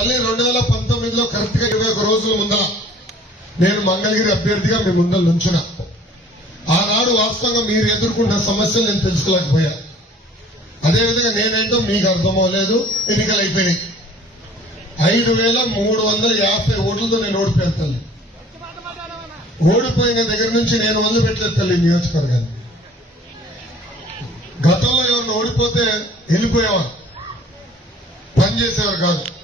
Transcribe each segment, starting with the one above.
తల్లి రెండు వేల పంతొమ్మిదిలో కరెక్ట్గా ఇరవై ఒక రోజుల ముందర నేను మంగళగిరి అభ్యర్థిగా మీ ముందర నుంచున ఆనాడు వాస్తవంగా మీరు ఎదుర్కొన్న సమస్యలు నేను తెలుసుకోలేకపోయా. అదేవిధంగా నేనేంటో మీకు అర్థమవలేదు ఎన్నికలు అయిపోయినాయి. ఐదు వేల మూడు వందల యాభై ఓట్లతో నేను ఓడిపోయాను తల్లి. ఓడిపోయిన దగ్గర నుంచి నేను వదిలిపెట్టలేదు తల్లి నియోజకవర్గాన్ని. గతంలో ఎవరిని ఓడిపోతే వెళ్ళిపోయేవారు. పనిచేసేవారు కాదు.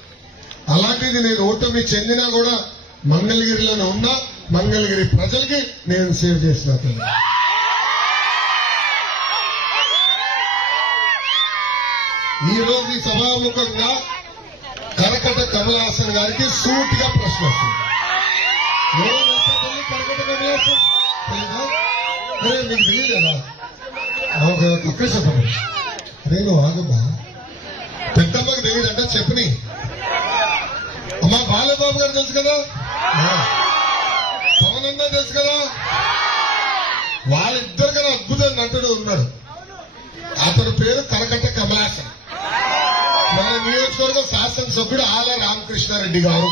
అలాంటిది నేను ఓటమి చెందినా కూడా మంగళగిరిలోనే ఉన్నా మంగళగిరి ప్రజలకి నేను సేవ్ చేసిన తల్లి. ఈ రోజు ఈ సభాముఖంగా కరకట కమలాసన్ గారికి సూటిగా ప్రశ్న వస్తుంది. ఎవరు తెలుసా కరకట కమలాసన్? తెలీదా? అరే మీకు తెలియలేదా? ఓకే ఓకే చెప్పండి అరే నువ్వు ఆగమ్మా పెద్దమ్మకి తెలియదంట చెప్పని. మా బాలబాబు గారు తెలుసు కదా? ఆ. పవన్ అన్న తెలుసు కదా? వాళ్ళిద్దరు కన్నా అద్భుత నటుడు ఉన్నాడు అతని పేరు కరకట్ట కమలాసన్. మన నియోజకవర్గం శాసనసభ్యుడు ఆల రామకృష్ణారెడ్డి గారు.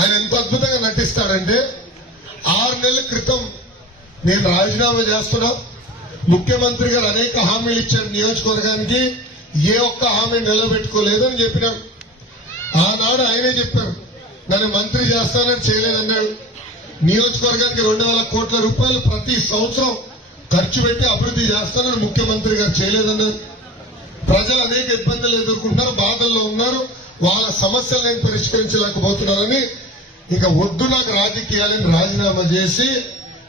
ఆయన ఎంత అద్భుతంగా నటిస్తాడంటే ఆరు నెలల క్రితం నేను రాజీనామా చేస్తున్నా. ముఖ్యమంత్రి గారు అనేక హామీలు ఇచ్చారు నియోజకవర్గానికి. ఏ ఒక్క హామీ నిలబెట్టుకోలేదు అని చెప్పినాడు. ఆనాడు ఆయనే చెప్పారు నన్ను మంత్రి చేస్తానని చేయలేదన్నాడు. నియోజకవర్గానికి రెండు వేల కోట్ల రూపాయలు ప్రతి సంవత్సరం ఖర్చు పెట్టి అభివృద్ధి చేస్తానని ముఖ్యమంత్రి గారు చేయలేదన్నారు. ప్రజలు అనేక ఇబ్బందులు ఎదుర్కొంటున్నారు బాధల్లో ఉన్నారు. వాళ్ళ సమస్యలు నేను పరిష్కరించలేకపోతున్నానని ఇక వద్దు నాకు రాజకీయాలని రాజీనామా చేసి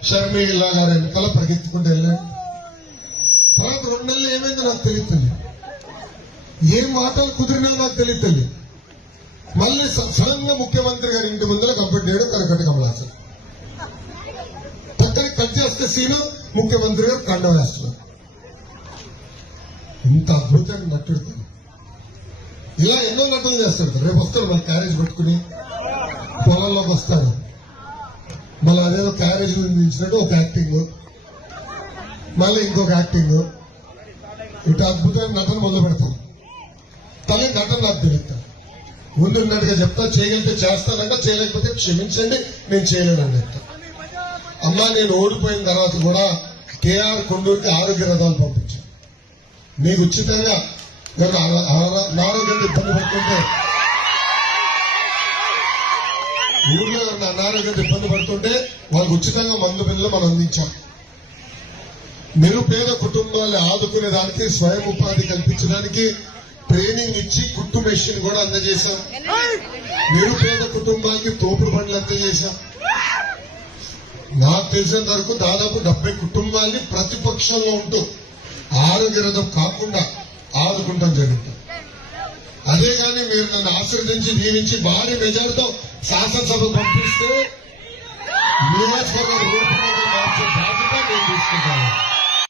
షర్మిలా గారి వెనకాల పరిగెత్తుకుంటూ వెళ్ళాను తర్వాత రెండు నెలలు ఏమైందో నాకు తెలియదు ఏం మాటలు కుదిరినా నాకు తెలియదు మళ్ళీ సడన్గా ముఖ్యమంత్రి గారి ఇంటి ముందర కంప్లీట్ చేయడం కరకట్ట కమలాసన్ పక్కన కట్ చేస్తే సీను ముఖ్యమంత్రి గారు కండ వేస్తున్నారు. ఇంత అద్భుతంగా నటుడు. ఇలా ఎన్నో నటులు చేస్తాడు రేపు వస్తాడు మన క్యారేజ్ పెట్టుకుని. పొలంలోకి వస్తాడు మళ్ళీ అదేదో క్యారేజ్ నిలిచినట్టు ఒక యాక్టింగ్ మళ్ళీ ఇంకొక యాక్టింగ్ ఇటు అద్భుతమైన నటన మొదలు పెడతాం తల్లి నటన నాకు తెలుస్తాను ముందు ఉన్నట్టుగా చెప్తా చేయగలిగితే చేస్తానంట చేయలేకపోతే క్షమించండి నేను చేయలేనండి చెప్తా. అమ్మా నేను ఓడిపోయిన తర్వాత కూడా కేఆర్ కొండూరుకి ఆరోగ్య రథాలు పంపించాను మీకు ఉచితంగా ఎవరు అన- ఇబ్బంది పడుతుంటే ఊర్లో అనారోగ్యం ఇబ్బంది పడుతుంటే వాళ్ళకు ఉచితంగా మందు బిల్లు మనం అందించాం. నిరుపేద కుటుంబాలు ఆదుకునే దానికి స్వయం ఉపాధి కల్పించడానికి ట్రైనింగ్ ఇచ్చి కుట్టు మెషిన్ కూడా అందజేశాం. నిరుపేద కుటుంబాలకి తోపుడు బండ్లు అందజేశాం. నాకు తెలిసినంత వరకు దాదాపు డెబ్బై కుటుంబాల్ని ప్రతిపక్షంలో ఉంటూ ఆరోగ్య రథం కాకుండా ఆదుకుంటాం జరుగుతుంది అదే కానీ మీరు నన్ను ఆశీర్వదించి దీవించి భారీ మెజార్టీతో శాసనసభ పంపిస్తే నియోజకవర్గ రూపంలో మార్చే బాధ్యత నేను తీసుకుంటాను.